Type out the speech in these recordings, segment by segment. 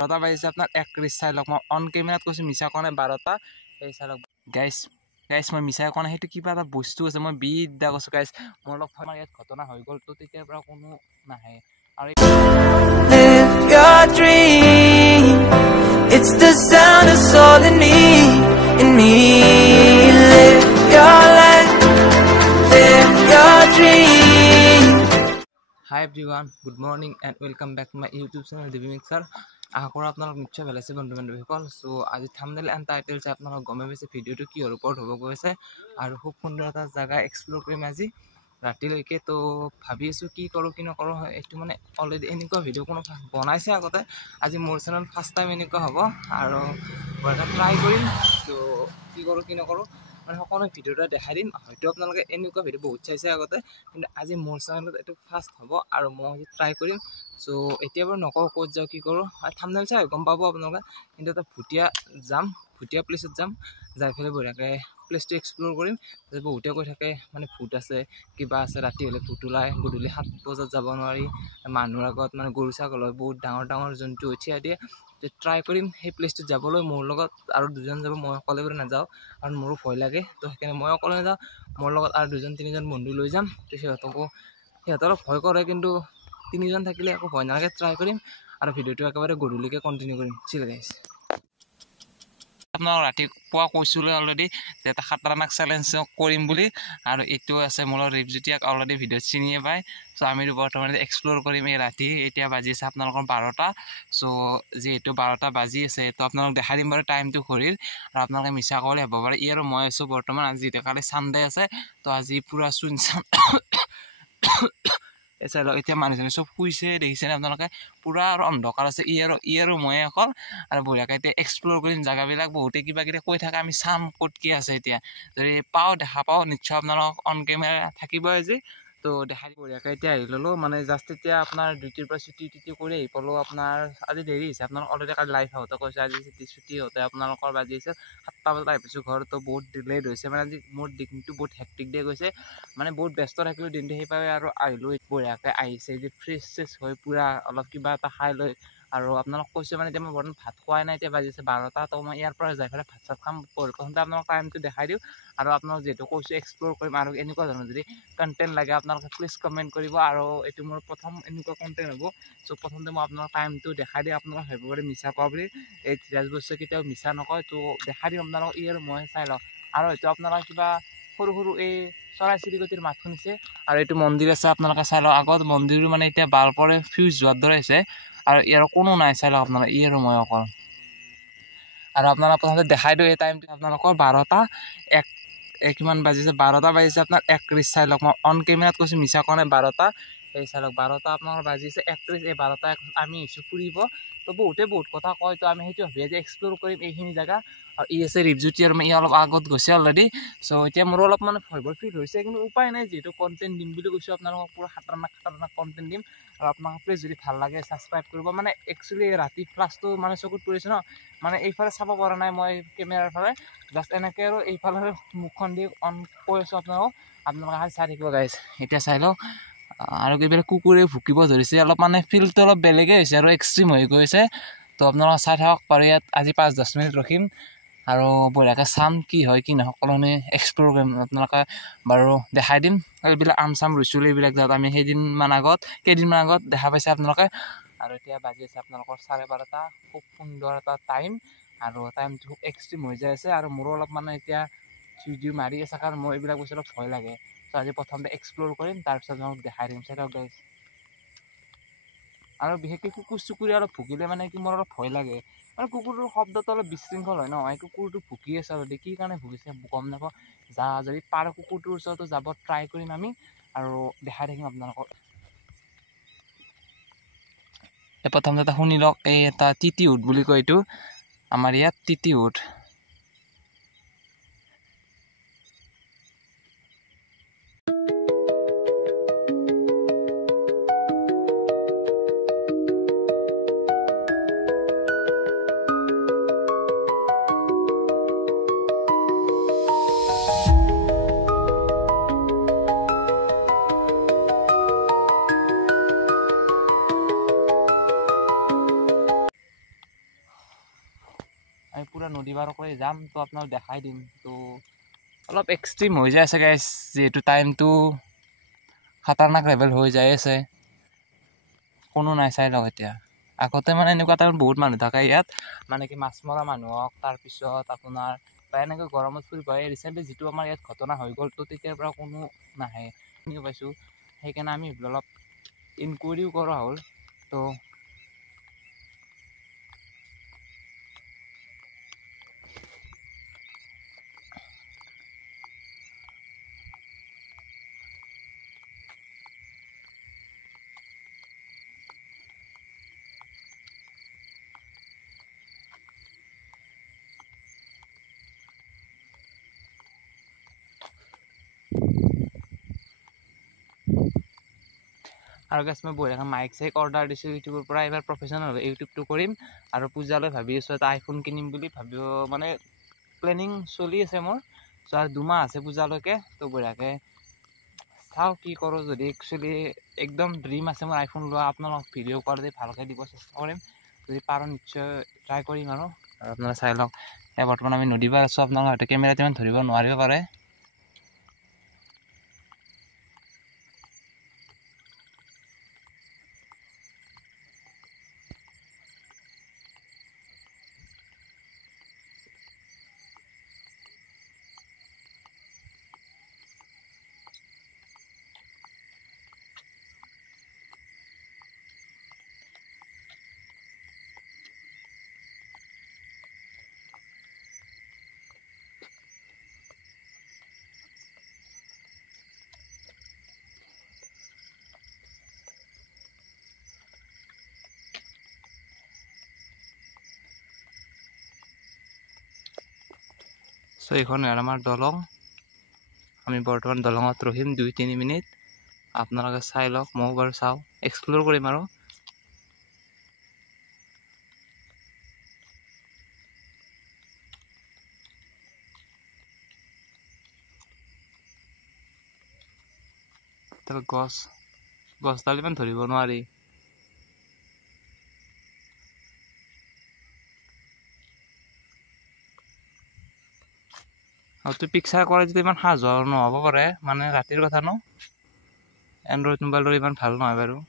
12টা বাজিছে আপোনাৰ 31 চাই লওক মই অন কেমেৰাত কৈছোঁ মিছা কোৱা নাই 12টা এই চাই লওক গাইছ মই মিছা কোৱা নাই সেইটো কিবা এটা বস্তু আছে মই বিদ্যা কৈছোঁ গাইছ মোৰ অলপ আমাৰ ইয়াত ঘটনা হৈ গ'ল তো তেতিয়াৰ পৰা কোনো নাহে আৰু Live your dream. It's the sound of soul in me, in me. Live your life, live your dream. Hi everyone, good morning and welcome back to my YouTube channel Divi Mixer. আশা কৰোঁ আপোনালোক নিশ্চয় ভাল আছে বন্ধু বান্ধৱীসকল so আজি thumbnail and title চাই আপোনালোক গমে পাইছে ভিডিঅ'টো কিহৰ ওপৰত হ'ব গৈছে আৰু খুব সুন্দৰ এটা জাগা এক্সপ্ল'ৰ কৰিম আজি ৰাতিলৈকে তো ভাবি আছোঁ কি কৰোঁ কি নকৰোঁ এইটো মানে অলৰেডি এনেকুৱা ভিডিঅ' কোনো বনাইছে আগতে আজি মোৰ চেনেল ফাৰ্ষ্ট টাইম এনেকুৱা হ'ব আৰু মই এটা ট্ৰাই কৰিম তো কি কৰোঁ কি নকৰোঁ মানে সকলো ভিডিঅ'টা দেখাই দিম হয়তো আপোনালোকে এনেকুৱা ভিডিঅ' বহুত চাইছে আগতে কিন্তু আজি মোৰ চেনেলত এইটো ফাৰ্ষ্ট হ'ব আৰু মই ট্ৰাই কৰিম সো এতিয়া বাৰু নকওঁ ক'ত যাওঁ কি কৰোঁ থাম্বনেইল চাই গম পাব আপোনালোকে কিন্তু এটা ভুটীয়া প্লেচত যাম যাই পেলাই বঢ়িয়াকৈ প্লেচটো এক্সপ্ল'ৰ কৰিম বহুতে কৈ থাকে মানে ভূত আছে কিবা আছে ৰাতি হ'লে ভূত ওলায় গধূলি 7 বজাত যাব নোৱাৰি মানুহৰ আগত মানে গৰু ছাগল হয় বহুত ডাঙৰ জন্তু উঠিয়াই দিয়ে তো ট্ৰাই কৰিম সেই প্লেচটোত যাবলৈ মোৰ লগত আৰু দুজন যাব মই অকলে কৰি নাযাওঁ আৰু মোৰো ভয় লাগে তো সেইকাৰণে মই অকলে নাযাওঁ মোৰ লগত আৰু 2-3জন বন্ধু লৈ যাম তো সিহঁতৰ ভয় কৰে কিন্তু 3জন থাকিলে একো ভয় নালাগে ট্ৰাই কৰিম আৰু ভিডিঅ'টো একেবাৰে গধূলিকৈ কণ্টিনিউ কৰিম ঠিক আছে আপোনাক ৰাতিপুৱা কৈছিলোঁ অলৰেডি যে এটা খাতৰানাক চেলেঞ্জ কৰিম বুলি আৰু এইটো আছে মোৰ ৰিপজিটিয়াক অলৰেডি ভিডিঅ'ত চিনিয়ে পায় চ' আমি বৰ্তমান এক্সপ্ল'ৰ কৰিম এই ৰাতি এতিয়া বাজি আছে আপোনালোকৰ 12টা চ' যিহেতু 12টা বাজি আছে তো আপোনালোক দেখাই দিম বাৰু টাইমটো ঘড়ীৰ আৰু আপোনালোকে মিছা ক'লে হ'ব পাৰে ই আৰু মই আছোঁ বৰ্তমান আজি কালি ছানডে আছে তো আজি পূৰা চুনচান এতিয়া মানুহজনে চব শুইছে দেখিছেনে আপোনালোকে পূৰা আৰু অন্ধকাৰ আছে ই আৰু মই অকল আৰু বঢ়িয়াকৈ এতিয়া এক্সপ্ল'ৰ কৰিম জেগাবিলাক বহুতে কিবা কিবি কৈ থাকে আমি চাম ক'ত কি আছে এতিয়া যদি দেখা পাওঁ নিশ্চয় আপোনালোক অন কেমেৰা থাকিবই আজি তো দেখাই বঢ়িয়াকৈ এতিয়া আহি ল'লোঁ মানে জাষ্ট এতিয়া আপোনাৰ ডিউটিৰ পৰা ছুটি কৰি আহি পালোঁ আপোনাৰ আজি দেৰি হৈছে আপোনালোক অলৰেডি কালি লাইভ আহোঁতে কৈছে আজি ছুটি হওঁতে আপোনালোকৰ বাজি আছে 7টা বজাত আহি পাইছোঁ ঘৰত তো বহুত ডিলেড হৈছে মানে আজি মোৰ দিনটো বহুত হেক্টিক ডে গৈছে মানে বহুত ব্যস্ত থাকিলোঁ দিনটো সেইবাবে আৰু আহিলোঁ বঢ়িয়াকৈ আহিছে যে ফ্ৰেছ হৈ পূৰা অলপ কিবা এটা খাই লৈ আৰু আপোনালোক কৈছোঁ মানে এতিয়া মই বৰ্তমান ভাত খোৱাই নাই এতিয়া বাজি আছে 12টা তো মই ইয়াৰ পৰা যাই পেলাই ভাত চাত খাম প্ৰথমতে আপোনালোক টাইমটো দেখাই দিওঁ আৰু আপোনালোক যিহেতু কৈছোঁ এক্সপ্ল'ৰ কৰিম আৰু এনেকুৱা ধৰণৰ যদি কণ্টেণ্ট লাগে আপোনালোকে প্লিজ কমেণ্ট কৰিব আৰু এইটো মোৰ প্ৰথম এনেকুৱা কণ্টেণ্ট হ'ব চ' প্ৰথমতে মই আপোনালোক টাইমটো দেখাই দিওঁ আপোনালোক ভাবিব পাৰে মিছা কোৱা বুলি এই ধীৰাজ বস্তুৱে কেতিয়াও মিছা নকয় তো দেখাই দিম আপোনালোক ই আৰু মই চাই লওঁ আৰু হয়তো আপোনালোকে কিবা সৰু এই চৰাই চিৰিকটিৰ মাত শুনিছে আৰু এইটো মন্দিৰ আছে আপোনালোকে চাই লওক আগত মন্দিৰটো মানে এতিয়া বাল্বৰে ফিউজ যোৱাৰ দৰে হৈছে আৰু ইয়াৰ কোনো নাই চাই লওক আপোনালোকে ই আৰু মই অকল আৰু আপোনালোক প্ৰথমতে দেখাই দিওঁ এই টাইমটো আপোনালোকৰ 12টা কিমান বাজিছে 12টা বাজিছে আপোনাৰ 31 চাই লওক মই অন কেমেৰাত কৈছোঁ মিছা কোৱা নাই 12টা এই চাই লওক 12টা আপোনালোকৰ বাজিছে 31 এই 12টা আমি আহিছোঁ ফুৰিব তো বহুতে বহুত কথা কয় তো আমি সেইটো ভাবি আজি এক্সপ্ল'ৰ কৰিম এইখিনি জেগা আৰু ই আছে ৰিপজিটি আৰু ই অলপ আগত গৈছে অলৰেডি চ' এতিয়া মোৰো অলপ মানে ভয় ফিল হৈছে কিন্তু উপায় নাই যিহেতু কণ্টেণ্ট দিম বুলি কৈছোঁ আপোনালোকক পূৰা খাতৰানাক কণ্টেণ্ট দিম আৰু আপোনালোকে প্লিজ যদি ভাল লাগে ছাবস্ক্ৰাইব কৰিব মানে একচুৱেলি ৰাতি ফ্লাছটো মানে চকুত পৰিছে ন মানে এইফালে চাব পৰা নাই মই কেমেৰাৰ ফালে জাষ্ট এনেকৈ আৰু এইফালে মুখখন দি অন কৈ আছোঁ আপোনালোকে চাই থাকিব গাইজ এতিয়া চাই লওক আৰু এইবিলাক কুকুৰে ভুকিব ধৰিছে অলপ মানে ফিলটো অলপ বেলেগেই হৈছে আৰু এক্সট্ৰিম হৈ গৈছে তো আপোনালোকে চাই থাকক বাৰু ইয়াত আজি 5-10 মিনিট ৰখিম আৰু বঢ়িয়াকৈ চাম কি হয় কি নহয় সকলোনে এক্সপ্ল'ৰ কৰিম আপোনালোকে বাৰু দেখাই দিম এইবিলাক আম ৰুইছিলোঁ এইবিলাক যাত আমি কেইদিনমান আগত দেখা পাইছে আপোনালোকে আৰু এতিয়া বাজি আছে আপোনালোকৰ 12:30 খুব সুন্দৰ এটা টাইম আৰু টাইমটো খুব এক্সট্ৰিম হৈ যাই আছে আৰু মোৰো অলপ মানে এতিয়া ভিডিঅ' মাৰি আছে কাৰণ মোৰ এইবিলাক বস্তু অলপ ভয় লাগে তো আজি প্ৰথমতে এক্সপ্ল'ৰ কৰিম তাৰপিছত মই দেখাই দিম চাই গাইজ আৰু বিশেষকৈ কুকুৰ অলপ ভুকিলে মানে কি মোৰ অলপ ভয় লাগে মানে কুকুৰটোৰ শব্দটো অলপ বিশৃংখল হয় ন এই কুকুৰটো ভুকি আছে অলৰেডি কি কাৰণে ভুকিছে গম নাপাওঁ যদি পাৰ কুকুৰটোৰ ওচৰতো যাব ট্ৰাই কৰিম আমি আৰু দেখাই থাকিম আপোনালোকক প্ৰথমতে এটা শুনি লওক এই এটা তিতিউদ বুলি কয় এইটো আমাৰ ইয়াত তিতিউদ আমি পূৰা নদী পাৰ কৰি যাম, তো আপোনাক দেখাই দিম। তো অলপ এক্সট্ৰিম হৈ যায় আছে গাইজ, যিহেতু টাইমটো খাতাৰনাক লেভেল হৈ যাই আছে, কোনো নাই। চাই লওক এতিয়া। আগতে মানে এনেকুৱা টাইমত বহুত মানুহ থাকে ইয়াত, মানে কি মাছ মৰা মানুহ হওক, তাৰপিছত আপোনাৰ বা এনেকৈ গৰমত ফুৰিব আহে। ৰিচেণ্টলি যিটো আমাৰ ইয়াত ঘটনা হৈ গ'ল, তো তেতিয়াৰ পৰা কোনো নাহে শুনি পাইছোঁ। সেইকাৰণে আমি অলপ ইনকুৱাৰীও কৰা হ'ল। তো আৰু গাইজ মই বঢ়িয়াকৈ মাইক চাইক অৰ্ডাৰ দিছোঁ ইউটিউবৰ পৰা। এইবাৰ প্ৰফেশ্যনেল ইউটিউবটো কৰিম আৰু পূজালৈ ভাবি আছোঁ এটা আইফোন কিনিম বুলি মানে প্লেনিং চলি আছে মোৰ। চ' আৰু 2 মাহ আছে পূজালৈকে। তো বঢ়িয়াকৈ চাওঁ কি কৰোঁ। যদি একচুৱেলি একদম ড্ৰিম আছে মোৰ আইফোন লোৱা, আপোনালোক ভিডিঅ' কৰি ভালকৈ দিব চেষ্টা কৰিম। যদি পাৰোঁ নিশ্চয় ট্ৰাই কৰিম আৰু আপোনালোকে চাই লওক। বৰ্তমান আমি নদী পাৰ আছোঁ, আপোনালোকে হয়তো কেমেৰাত ইমান ধৰিব নোৱাৰিব পাৰে। চ' এইখন আমাৰ দলং। আমি বৰ্তমান দলঙত ৰখিম 2-3 মিনিট। আপোনালোকে চাই লওক, ময়ো বাৰু চাওঁ, এক্সপ্ল'ৰ কৰিম আৰু। গছডাল ইমান ধৰিব নোৱাৰি। আৰু তো পিকচাৰ কৰে যদি ইমান সাজু নহ'ব পাৰে, মানে ৰাতিৰ কথা ন। এণ্ড্ৰইড মোবাইলটো ইমান ভাল নহয় বাৰু।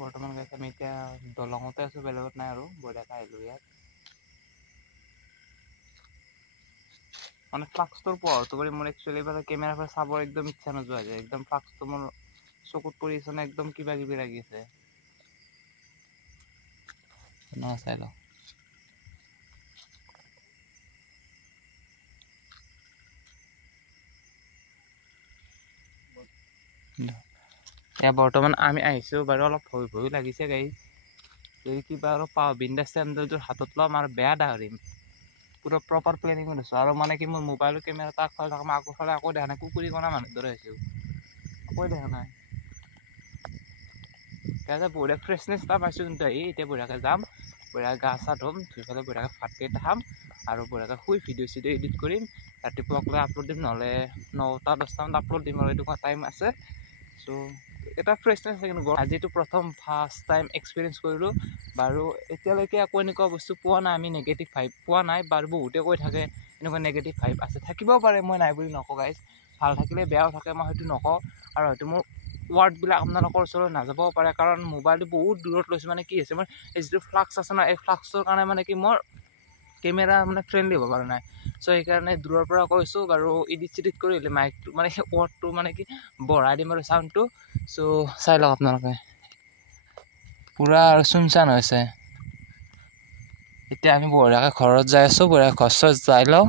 বৰ্তমান আমি এতিয়া দলঙতে আছোঁ, বেলেগত নাই আৰু। বঢ়িয়াকৈ আহিলোঁ ইয়াত। মানে ফ্লাক্সটোৰ পোহৰটো কৰি মোৰ একচুৱেলি এইবাৰ কেমেৰাৰ পৰা চাবৰ একদম ইচ্ছা নোযোৱা হৈ যায়। একদম ফ্লাক্সটো মোৰ চকুত পৰি আছে, একদম কিবা কিবি লাগি আছে। চাই লওঁ। বৰ্তমান আমি আহিছোঁ বাৰু, অলপ ভয়ো লাগিছে গাইজ। যদি কিবা আৰু পাওঁ, বিন্দাছ চেণ্ডেলযোৰ হাতত ল'ম আৰু বেয়া দাউৰিম। পুৰা প্ৰপাৰ প্লেনিঙত আছোঁ। আৰু মানে কি মোৰ মোবাইলৰ কেমেৰাটো আগফালে থকা, মই আগৰফালে আকৌ দেখা নাই, কুকুৰী কণা মানুহৰ দৰে হৈছোঁ, একোৱে দেখা নাই। এতিয়া বঢ়িয়া ফ্ৰেছনেছ এটা পাইছোঁ কিন্তু এতিয়া বঢ়িয়াকৈ যাম, বঢ়িয়াকৈ গা চা ধুম, ধুই পেলাই বঢ়িয়াকৈ ভাতকেইটা খাম আৰু বঢ়িয়াকৈ শুই ভিডিঅ' চিডিঅ' এডিট কৰিম। ৰাতিপুৱালৈ আপলোড দিম, নহ'লে 9টা-10টামানত আপলোড দিম আৰু এনেকুৱা টাইম আছে। চ' এটা ফ্ৰেছনেছ আছে কিন্তু। আজিতো ফাৰ্ষ্ট টাইম এক্সপিৰিয়েঞ্চ কৰিলোঁ বাৰু। এতিয়ালৈকে একো এনেকুৱা বস্তু পোৱা নাই, আমি নিগেটিভ ভাইব পোৱা নাই বাৰু। বহুতে কৈ থাকে এনেকুৱা নিগেটিভ ভাইব আছে, থাকিবও পাৰে, মই নাই বুলি নকওঁ গাইজ। ভাল থাকিলে বেয়াও থাকে, মই হয়তো নকওঁ। আৰু হয়তো মোৰ ৱাৰ্ডবিলাক আপোনালোকৰ ওচৰলৈ নাযাবও পাৰে, কাৰণ মোবাইলটো বহুত দূৰত লৈছোঁ। মানে কি হৈছে, মোৰ এই যিটো ফ্লাক্স আছে ন, এই ফ্লাক্সটোৰ কাৰণে মানে কি মোৰ কেমেৰা মানে ফ্ৰেণ্ডলি হ'ব পৰা নাই। চ' সেইকাৰণে দূৰৰ পৰা কৈছোঁ বাৰু। এডিট চিডিট কৰি হ'লে মাইকটো মানে সেই ৱাৰ্ডটো মানে কি বঢ়াই দিম আৰু চাউণ্ডটো। চ' চাই লওক আপোনালোকে, পূৰা আৰু চুনচান হৈছে। এতিয়া আমি বঢ়িয়াকৈ ঘৰত যাই আছোঁ, বঢ়িয়াকৈ ঘৰ চৰ যাই লওঁ।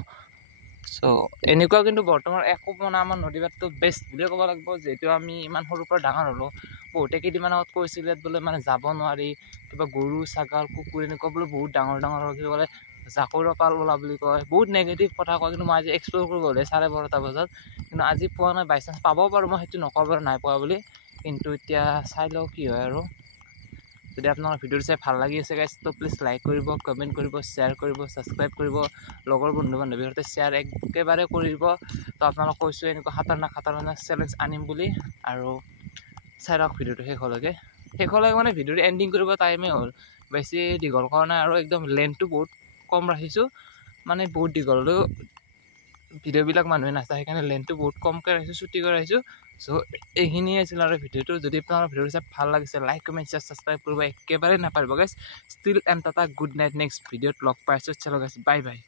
সো এনেকুৱা কিন্তু বৰ্তমান একো মানে আমাৰ নদী বাটটো বেষ্ট বুলিয়ে ক'ব লাগিব যিহেতু আমি ইমান সৰুৰ পৰা ডাঙৰ হ'লোঁ বহুতে কেইদিনমান আগত কৈছিলে বোলে মানে যাব নোৱাৰি কিবা গৰু ছাগল কুকুৰ এনেকুৱা বোলে বহুত ডাঙৰ কি ক'লে জাকৈৰ পাল ওলা বুলি কয় বহুত নেগেটিভ কথা কয় কিন্তু মই আজি এক্সপ্ল'ৰ কৰিব হ'লে 12:30 বজাত কিন্তু আজি পোৱা নাই বাই চান্স পাব পাৰোঁ মই সেইটো নকওঁ বাৰু নাই পোৱা বুলি কিন্তু এতিয়া চাই লওঁ কি হয় আৰু যদি আপোনালোকৰ ভিডিঅ'টো চাই ভাল লাগি আছে গাইজ তো প্লিজ লাইক কৰিব কমেণ্ট কৰিব শ্বেয়াৰ কৰিব ছাবস্ক্ৰাইব কৰিব লগৰ বন্ধু বান্ধৱীৰ সৈতে শ্বেয়াৰ একেবাৰে কৰিব তো আপোনালোক কৈছোঁ এনেকুৱা খাতাৰনাক চেলেঞ্জ আনিম বুলি আৰু চাই লওক ভিডিঅ'টো শেষলৈকে মানে ভিডিঅ'টো এণ্ডিং কৰিব টাইমেই হ'ল বেছি দীঘল কৰা নাই আৰু একদম লেন্থটো বহুত কম ৰাখিছোঁ মানে বহুত দীঘল হ'লেও ভিডিঅ'বিলাক মানুহে নাচায় সেইকাৰণে লেন্থটো বহুত কমকৈ ৰাখিছোঁ চুটিকৈ ৰাখিছোঁ চ' এইখিনিয়ে আছিল আৰু ভিডিঅ'টো যদি আপোনাৰ ভিডিঅ'টো চাই ভাল লাগিছে লাইক কমেণ্ট শ্বেয়াৰ ছাবস্ক্ৰাইব কৰিব একেবাৰে নাপাৰিব guys still and tata good night next ভিডিঅ'ত লগ পাইছোঁ চলো গাইজ বাই বাই